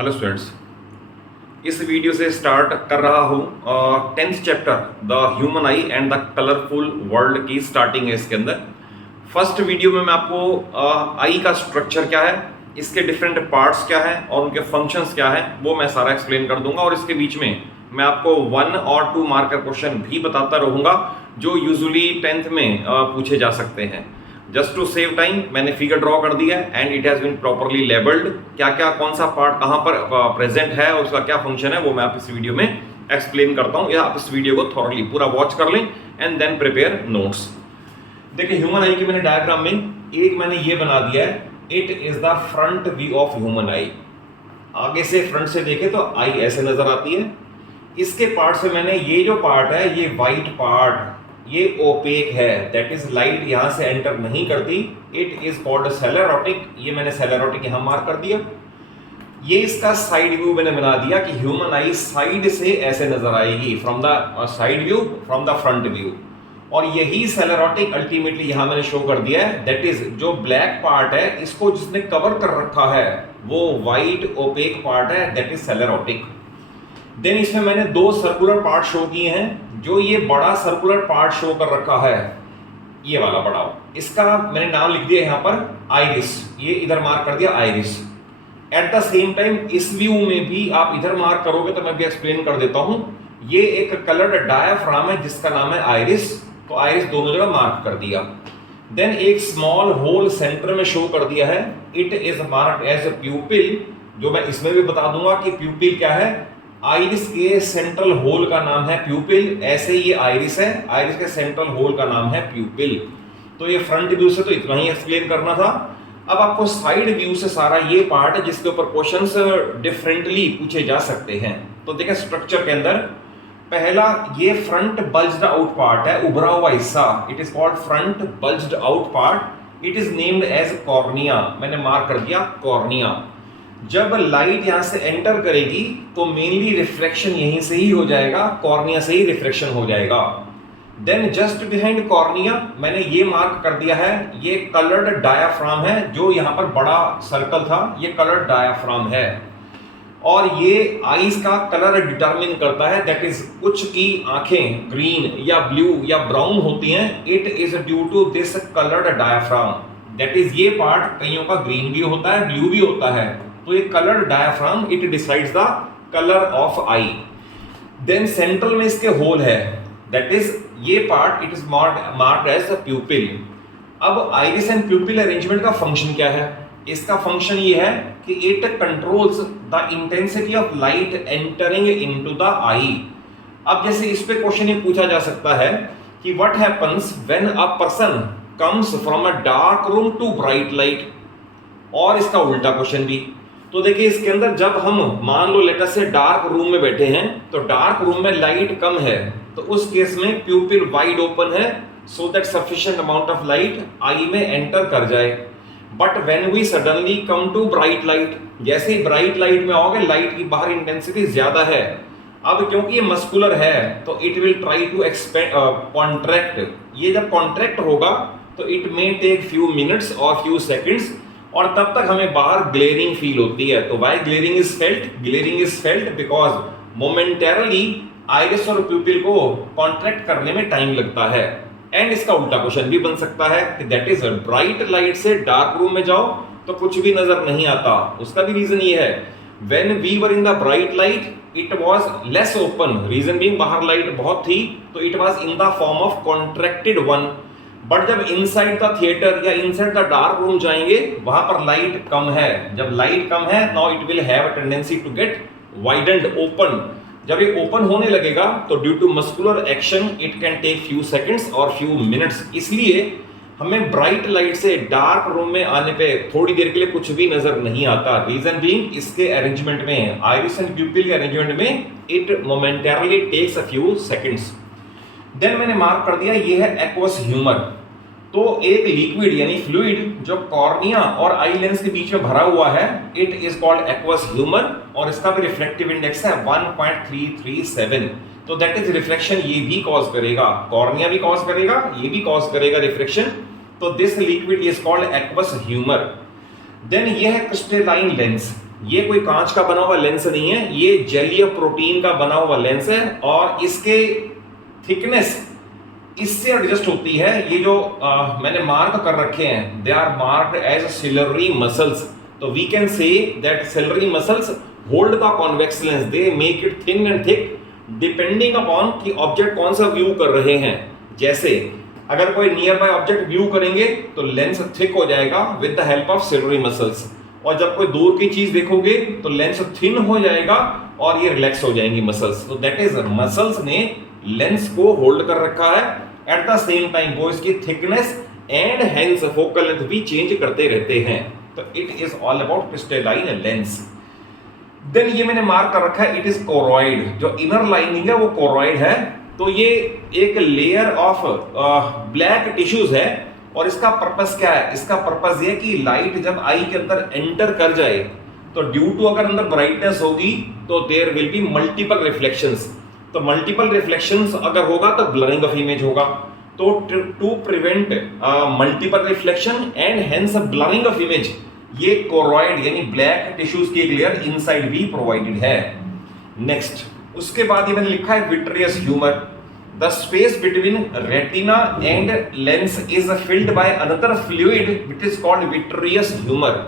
Hello students, इस video से start कर रहा हूँ 10th chapter the human I and the colourful world की स्टार्टिंग है इसके अंदर। फर्स्ट वीडियो में मैं आपको आई का स्ट्रक्चर क्या है, इसके डिफरेंट पार्ट्स क्या है और उनके फंक्शंस क्या है वो मैं सारा एक्सप्लेन कर दूंगा। और इसके बीच में मैं आपको 1 और 2 मार्कर क्वेश्चन भी बताता रहूँगा जो यूजुअली 10th में पूछे जा सकते हैं। जस्ट टू सेव टाइम मैंने फिगर ड्रॉ कर दिया है and it has been properly labelled. क्या क्या कौन सा पार्ट कहाँ पर प्रेजेंट है और उसका क्या फंक्शन है वो मैं आप इस वीडियो में एक्सप्लेन करता हूँ, या आप इस वीडियो को थॉरली पूरा वॉच कर लें एंड देन प्रिपेयर नोट्स। देखिए ह्यूमन आई के मैंने डायग्राम में एक मैंने ये बना दिया है, it is the front view of human आई। आगे से फ्रंट से देखे तो आई ऐसे नजर आती है। इसके पार्ट से मैंने ये जो पार्ट है ये वाइट पार्ट ये ओपेक है, दैट इज लाइट यहां से एंटर नहीं करती, इट इज कॉल्ड सेलेरोटिक। ये मैंने सेलेरोटिक यहां मार्क कर दिया। ये इसका साइड व्यू मैंने बना दिया कि ह्यूमन आई साइड से ऐसे नजर आएगी, from the side view from the front view. और यही सेलेरोटिक अल्टीमेटली यहां मैंने शो कर दिया है, दैट इज जो ब्लैक पार्ट है इसको जिसने कवर कर रखा है वो वाइट ओपेक पार्ट है, दैट इज सेलेरोटिक। देन इसमें मैंने 2 सर्कुलर पार्ट शो किए हैं। जो ये बड़ा सर्कुलर पार्ट शो कर रखा है ये वाला बड़ा, इसका मैंने नाम लिख दिया यहां पर आइरिस, ये इधर मार्क कर दिया iris. Eight the same time इस व्यू में भी आप इधर मार्क करोगे तो मैं भी एक्सप्लेन कर देता हूं। ये एक कलर्ड डायाफ्राम है जिसका नाम है आइरिस, तो आइरिस दोनों जगह मार्क कर दिया। देन एक स्मॉल होल सेंटर में शो कर दिया है, it is marked as a pupil. जो मैं इसमें भी बता दूंगा कि प्यूपिल क्या है। आइरिस के सेंट्रल होल का नाम है प्यूपिल, ऐसे ये आइरिस है, आइरिस के सेंट्रल होल का नाम है प्यूपिल। तो ये फ्रंट व्यू से तो इतना ही एक्सप्लेन करना था। अब आपको साइड व्यू से सारा ये पार्ट है जिसके ऊपर क्वेश्चंस डिफरेंटली पूछे जा सकते हैं। तो देखिए स्ट्रक्चर के अंदर पहला ये फ्रंट बल्ज्ड आउट पार्ट है, उभरा हुआ हिस्सा, it is called front bulged out part, it is named as cornea. मैंने मार्क कर दिया कॉर्निया। जब लाइट यहां से एंटर करेगी तो मेनली रिफ्लेक्शन यहीं से ही हो जाएगा, कॉर्निया से ही रिफ्लेक्शन हो जाएगा। देन जस्ट बिहाइंड कॉर्निया मैंने ये मार्क कर दिया है, ये कलर्ड डायाफ्राम है। जो यहां पर बड़ा सर्कल था ये कलर्ड डायाफ्राम है। और ये आईज का कलर डिटरमिन करता है, दैट इज कुछ की आंखें ग्रीन या ब्लू या ब्राउन होती हैं, it is due to this coloured diaphragm. That is ये पार्ट कईयों का ग्रीन भी होता है ब्लू भी होता है, तो ये colour diaphragm it decides the colour of eye. Then central में इसके होल है, दैट इज ये part it is marked as a pupil. अब आइरिस एंड प्यूपिल अरेंजमेंट का फंक्शन क्या है? इसका फंक्शन ये है कि it controls the intensity of light entering into the eye. अब जैसे इस पे क्वेश्चन ये पूछा जा सकता है कि what happens when a person comes from a dark room to bright light, और इसका उल्टा क्वेश्चन भी। तो देखिए इसके अंदर जब हम मान लो लेटर से डार्क रूम में बैठे हैं तो डार्क रूम में लाइट कम है, तो उस केस में प्यूपिल वाइड ओपन है so that sufficient amount of light eye में एंटर कर जाए। But when we suddenly come to bright light, जैसे ही ब्राइट लाइट में आओगे लाइट की बाहर इंटेंसिटी ज्यादा है। अब क्योंकि ये मस्कुलर है तो it will try to expand contract. ये जब कॉन्ट्रैक्ट होगा तो it may take few minutes और फ्यू सेकंड्स, और तब तक हमें बाहर ग्लेरिंग फील होती है। तो why glaring is felt? Glaring is felt because momentarily iris और प्यूपिल को कॉन्ट्रैक्ट करने में टाइम लगता है। एंड इसका उल्टा क्वेश्चन भी बन सकता है कि दैट इज ब्राइट लाइट से डार्क रूम में जाओ तो कुछ भी नजर नहीं आता। उसका भी रीजन ये है, when we were in the bright light it was less open, reason being बाहर लाइट बहुत थी तो it was in the form of contracted one. But जब इनसाइड द थिएटर या इनसाइड द डार्क रूम जाएंगे वहां पर लाइट कम है। जब लाइट कम है now it will have a tendency to get widened open. जब ये ओपन होने लगेगा तो due to muscular action it can take few seconds और फ्यू मिनट्स। इसलिए हमें ब्राइट लाइट से डार्क रूम में आने पे थोड़ी देर के लिए कुछ भी नजर नहीं आता। रीजन बीइंग इसके अरेंजमेंट में, आइरिस एंड प्यूपिल के अरेंजमेंट में it momentarily takes a few seconds. Then मैंने मार्क कर दिया ये है एक्वस ह्यूमर। तो एक लिक्विड यानी फ्लूइड जो कॉर्निया और आई लेंस के बीच में भरा हुआ है it is called aqueous humour, और इसका भी रिफ्लेक्टिव इंडेक्स है 1.337। तो दैट इज रिफ्लेक्शन ये भी कॉज करेगा, कॉर्निया भी कॉज करेगा, ये भी कॉज करेगा रिफ्लेक्शन। तो this liquid is called aqueous humour. Then ये है क्रिस्टलाइन लेंस। ये कोई कांच का बना हुआ लेंस नहीं है, ये जेलीय प्रोटीन का बना हुआ लेंस है और इसके थिकनेस इससे एडजस्ट होती है। ये जो मैंने मार्क कर रखे हैं, they are marked as ciliary muscles. तो we can say that ciliary muscles hold the convex lens, they make it thin and thick depending upon कि ऑब्जेक्ट कौन सा व्यू कर रहे हैं। जैसे अगर कोई नियर बाय ऑब्जेक्ट व्यू करेंगे तो लेंस थिक हो जाएगा with the help of ciliary muscles, और जब कोई दूर की चीज देखोगे तो लेंस थिन हो जाएगा और ये रिलैक्स हो जाएंगी मसल्स। तो दैट इज मसल्स ने लेंस को होल्ड कर रखा है, एट द सेम टाइम वो इसकी thickness and hence focal length भी चेंज करते रहते हैं। तो it is all about crystalline lens. Then ये मैंने मार्क कर रखा है, इट इज कोरॉइड। जो इनर लाइनिंग है वो कोरॉइड है। तो ये एक लेयर ऑफ ब्लैक टिश्यूज है और इसका पर्पस क्या है? इसका पर्पस ये कि लाइट जब आई के अंदर एंटर कर जाए तो ड्यू टू अगर अंदर ब्राइटनेस होगी तो there will be multiple reflections. तो मल्टीपल रिफ्लेक्शंस अगर होगा तो ब्लरिंग ऑफ इमेज होगा। तो to prevent multiple reflection and hence blurring of image, ये कोरॉइड यानी ब्लैक टिश्यूज की एक लेयर इनसाइड भी प्रोवाइडेड है। नेक्स्ट उसके बाद ये मैंने लिखा है vitreous humour. The space between retina and lens is filled by another fluid which is called vitreous humour.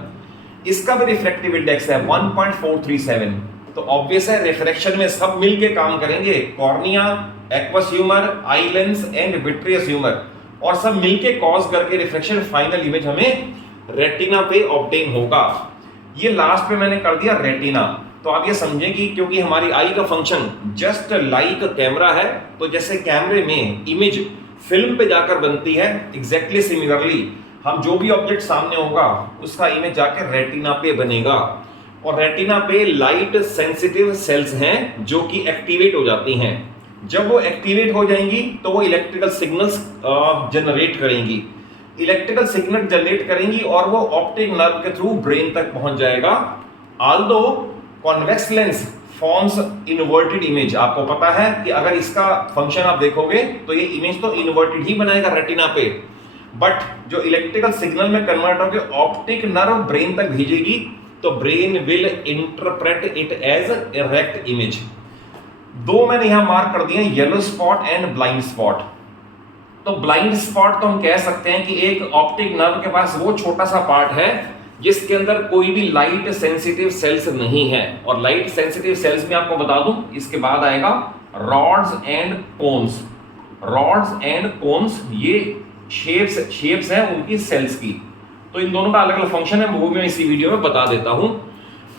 इसका भी रिफ्रैक्टिव इंडेक्स है 1.437। तो ऑब्वियस है रिफ्रैक्शन में सब मिलके काम करेंगे, cornea, aqueous humour, eye lens and vitreous humour, और सब मिलके कॉज करके रिफ्रैक्शन फाइनल इमेज हमें रेटिना पे ऑब्टेन होगा। ये लास्ट पे मैंने कर दिया रेटिना। तो आप ये समझें कि क्योंकि हमारी आई का फंक्शन जस्ट लाइक कैमरा है, तो जैसे कैमरे में इमेज फिल्म पे जाकर बनती है, एग्जैक्टली सिमिलरली हम जो भी ऑब्जेक्ट सामने होगा उसका इमेज जाकर रेटिना पे बनेगा। और रेटिना पे लाइट सेंसिटिव सेल्स हैं जो कि एक्टिवेट हो जाती हैं। जब वो एक्टिवेट हो जाएंगी तो वो इलेक्ट्रिकल सिग्नल्स जनरेट करेंगी, इलेक्ट्रिकल सिग्नल जनरेट करेंगी और वो ऑप्टिक नर्व के थ्रू ब्रेन तक पहुंच जाएगा। Although convex lens forms inverted image, आपको पता है कि अगर इसका फंक्शन आप देखोगे तो ये इमेज तो इन्वर्टेड ही बनाएगा रेटिना पे, बट जो इलेक्ट्रिकल सिग्नल में कन्वर्ट होकर ऑप्टिक नर्व ब्रेन तक भेजेगी तो brain will interpret it as erect image. दो मैंने यहां मार्क कर दिए, yellow spot and blind spot. तो ब्लाइंड स्पॉट तो हम कह सकते हैं कि एक ऑप्टिक नर्व के पास वो छोटा सा पार्ट है जिसके अंदर कोई भी लाइट सेंसिटिव सेल्स नहीं है। और लाइट सेंसिटिव सेल्स में आपको बता दूं इसके बाद आएगा rods and cones. Rods and cones ये शेप्स हैं उनकी सेल्स की। तो इन दोनों का अलग अलग फंक्शन है, वो मैं इसी वीडियो में बता देता हूं।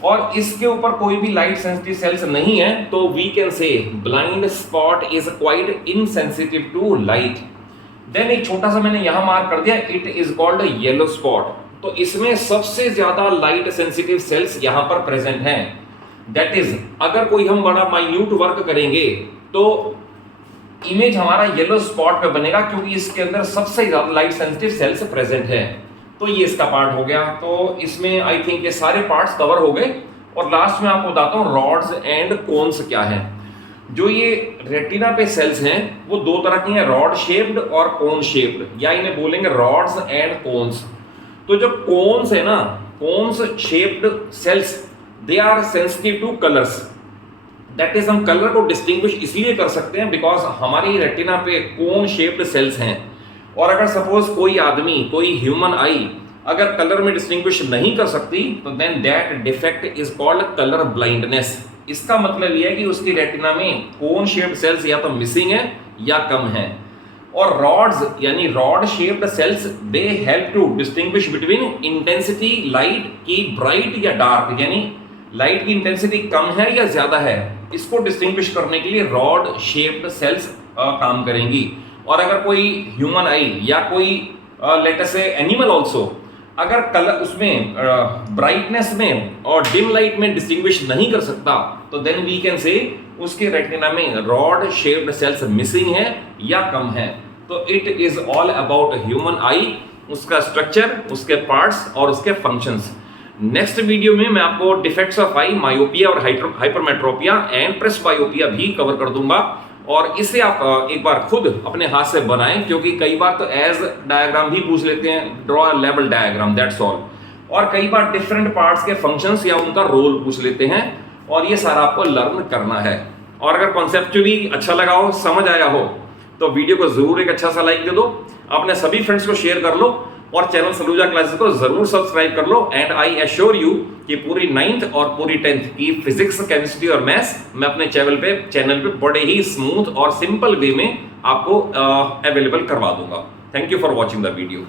और इसके ऊपर कोई भी लाइट सेंसिटिव सेल्स नहीं है तो we can say blind spot is quite insensitive to light. Then एक छोटा सा मैंने यहां मार्क कर दिया, it is called yellow spot. तो इसमें सबसे ज्यादा लाइट सेंसिटिव सेल्स यहां पर प्रेजेंट हैं। दैट इज अगर कोई हम बड़ा माइन्यूट वर्क करेंगे तो इमेज हमारा येलो स्पॉट पे बनेगा क्योंकि इसके अंदर सबसे ज्यादा लाइट सेंसिटिव सेल्स प्रेजेंट है। तो ये इसका पार्ट हो गया। तो इसमें आई थिंक ये सारे पार्ट्स कवर हो गए। और लास्ट में आपको बताता हूं रॉड्स एंड कोन्स क्या है। जो ये रेटिना पे सेल्स हैं वो दो तरह की हैं, रॉड शेप्ड और कोन शेप्ड, या इन्हें बोलेंगे रॉड्स एंड कोन्स। तो जो कोन्स है ना, cones shaped cells, they are sensitive to colours. That is हम कलर को डिस्टिंग्विश इसलिए कर सकते हैं बिकॉज हमारी रेटिना पे कोन शेप्ड सेल्स हैं। और अगर सपोज कोई आदमी, कोई ह्यूमन आई अगर कलर में डिस्टिंग्विश नहीं कर सकती तो then that defect is called colour blindness. इसका मतलब यह है कि उसकी रेटिना में कोन शेप्ड सेल्स या तो मिसिंग है या कम है। और रॉड्स यानी rod shaped cells they help to distinguish between intensity light की ब्राइट या डार्क, यानी लाइट की इंटेंसिटी कम है या ज्यादा है, इसको डिस्टिंग्विश करने के लिए रॉड शेप्ड सेल्स काम करेंगी। और अगर कोई ह्यूमन आई या कोई लेट अस से एनिमल आल्सो अगर कलर उसमें ब्राइटनेस में और डिम लाइट में डिस्टिंग्विश नहीं कर सकता तो देन वी कैन से उसके रेटिना में रॉड शेप्ड सेल्स मिसिंग है या कम है। तो it is all about human आई, उसका स्ट्रक्चर, उसके पार्ट्स और उसके फंक्शंस। नेक्स्ट वीडियो में मैं आपको डिफेक्ट्स ऑफ आई, मायोपिया और हाइपरमेट्रोपिया एंड प्रेसबायोपिया भी कवर कर दूंगा। और इसे आप एक बार खुद अपने हाथ से बनाएं क्योंकि कई बार तो एज डायग्राम भी पूछ लेते हैं, draw level diagram, that's all. और कई बार डिफरेंट पार्ट्स के फंक्शंस या उनका रोल पूछ लेते हैं, और ये सारा आपको लर्न करना है। और अगर कॉन्सेप्चुअली अच्छा लगा हो, समझ आया हो, तो वीडियो को जरूर एक अच्छा सा लाइक दे दो, अपने सभी फ्रेंड्स को शेयर कर लो और चैनल सलूजा क्लासेस को जरूर सब्सक्राइब कर लो। एंड आई एश्योर यू कि पूरी 9th और पूरी 10th की फिजिक्स, केमिस्ट्री और मैथ्स मैं अपने चैनल पे बड़े ही स्मूथ और सिंपल वे में आपको अवेलेबल करवा दूंगा। Thank you for watching the video.